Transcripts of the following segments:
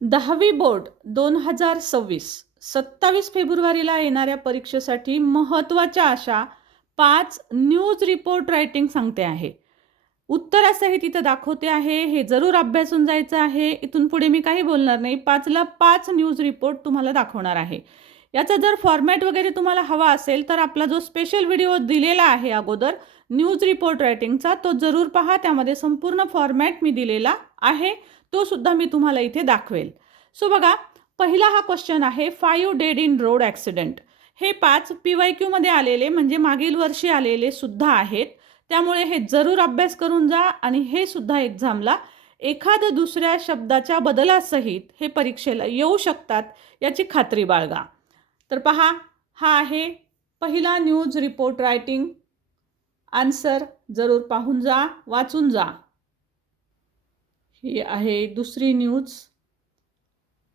10वी बोर्ड 2026 27 फेब्रुवारीला येणाऱ्या परीक्षेसाठी महत्त्वाच्या अशा 5 न्यूज रिपोर्ट रायटिंग सांगते आहे. उत्तरासहित इथं दाखवते आहे. हे जरूर अभ्यासून जायचं आहे. इथून पुढे मी काही बोलणार नाही. 5ला 5 न्यूज रिपोर्ट तुम्हाला दाखवणार आहे. याचा जर फॉर्मॅट वगैरे तुम्हाला हवा असेल तर आपला जो स्पेशल व्हिडिओ दिलेला आहे अगोदर न्यूज रिपोर्ट रायटिंगचा तो जरूर पहा. त्यामध्ये संपूर्ण फॉर्मॅट मी दिलेला आहे. तो सुद्धा मी तुम्हाला इथे दाखवेल. सो बघा, पहिला हा क्वेश्चन आहे 5 डेड इन रोड ॲक्सिडेंट. हे 5 PYQ मध्ये आलेले म्हणजे मागील वर्षी आलेले सुद्धा आहेत. त्यामुळे हे जरूर अभ्यास करून जा आणि हे सुद्धा एक्झामला एखाद्या दुसऱ्या शब्दाच्या बदलासहित हे परीक्षेला येऊ शकतात याची खात्री बाळगा. तर पहा, हा आहे पहिला न्यूज रिपोर्ट रायटिंग. आन्सर जरूर पाहून जा, वाचून जा. ही आहे दुसरी news.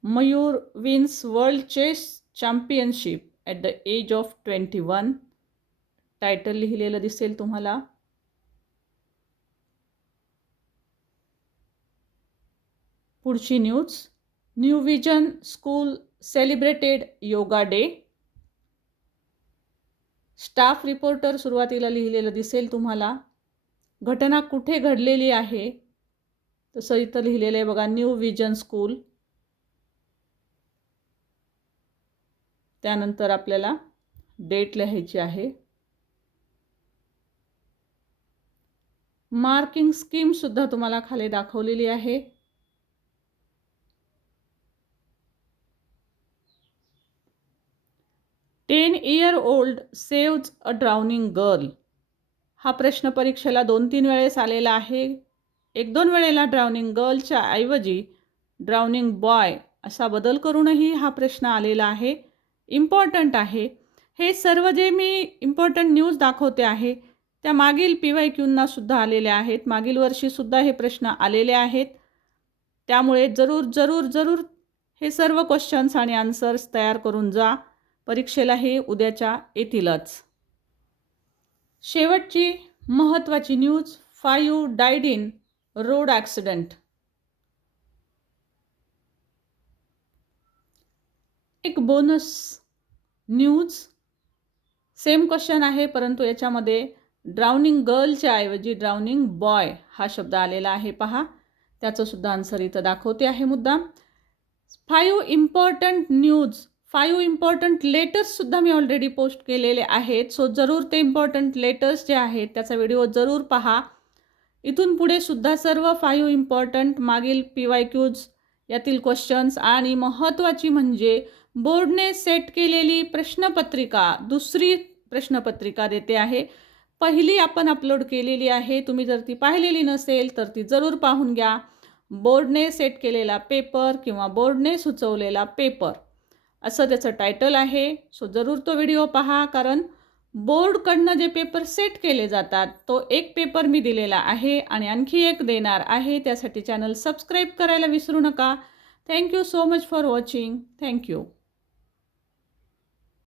Mayur wins world chess championship at the age of 21. Title लिहिलेलं दिसेल तुम्हाला. पुढची news. New vision school celebrated yoga day. Staff reporter सुरुवातीला लिहिलेलं दिसेल तुम्हाला. घटना कुठे घडलेली आहे तसं इथं लिहिलेलं आहे बघा, न्यू विजन स्कूल. त्यानंतर आपल्याला डेट लिहायची आहे. मार्किंग स्कीम सुद्धा तुम्हाला खाली दाखवलेली आहे. "10-year-old saves a drowning girl." हा प्रश्न परीक्षेला 2-3 वेळेस आलेला आहे. 1-2 वेळेला ड्राउनिंग गर्लच्या ऐवजी ड्राउनिंग बॉय असा बदल करूनही हा प्रश्न आलेला आहे. इम्पॉर्टंट आहे. हे सर्व जे मी इम्पॉर्टंट न्यूज दाखवते आहे त्या मागील PYQना सुद्धा आलेल्या आहेत. मागील वर्षीसुद्धा हे प्रश्न आलेले आहेत. त्यामुळे जरूर जरूर जरूर हे सर्व क्वेश्चन्स आणि आन्सर्स तयार करून जा. परीक्षेला हे उद्याच्या येतीलच. शेवटची महत्त्वाची news. 5 died in road accident. एक बोनस न्यूज. सेम क्वेश्चन आहे परंतु याच्यामध्ये ड्राउनिंग गर्लच्या ऐवजी ड्राउनिंग बॉय हा शब्द आलेला आहे. पहा, त्याचं सुद्धा आन्सर इथं दाखवते आहे मुद्दाम. 5 इम्पॉर्टंट न्यूज, 5 इम्पॉर्टंट लेटर्ससुद्धा मी ऑलरेडी पोस्ट केलेले आहेत. सो जरूर ते इम्पॉर्टंट लेटर्स जे आहेत त्याचा व्हिडिओ जरूर पहा. इथून पुढे सुद्धा सर्व 5 इम्पॉर्टंट मागील PYQज यातील क्वेश्चन्स आणि महत्त्वाची म्हणजे बोर्डने सेट केलेली प्रश्नपत्रिका, दुसरी प्रश्नपत्रिका देते आहे. पहिली आपण अपलोड केलेली आहे. तुम्ही जर ती पाहिलेली नसेल तर ती जरूर पाहून घ्या. बोर्डने सेट केलेला पेपर किंवा बोर्डने सुचवलेला पेपर असं त्याचं टायटल आहे. सो जरूर तो व्हिडिओ पहा, कारण बोर्डकडनं जे पेपर सेट केले जातात तो एक पेपर मी दिलेला आहे आणि आणखी एक देणार आहे. त्यासाठी चॅनल सबस्क्राईब करायला विसरू नका. Thank you so much for watching. Thank you.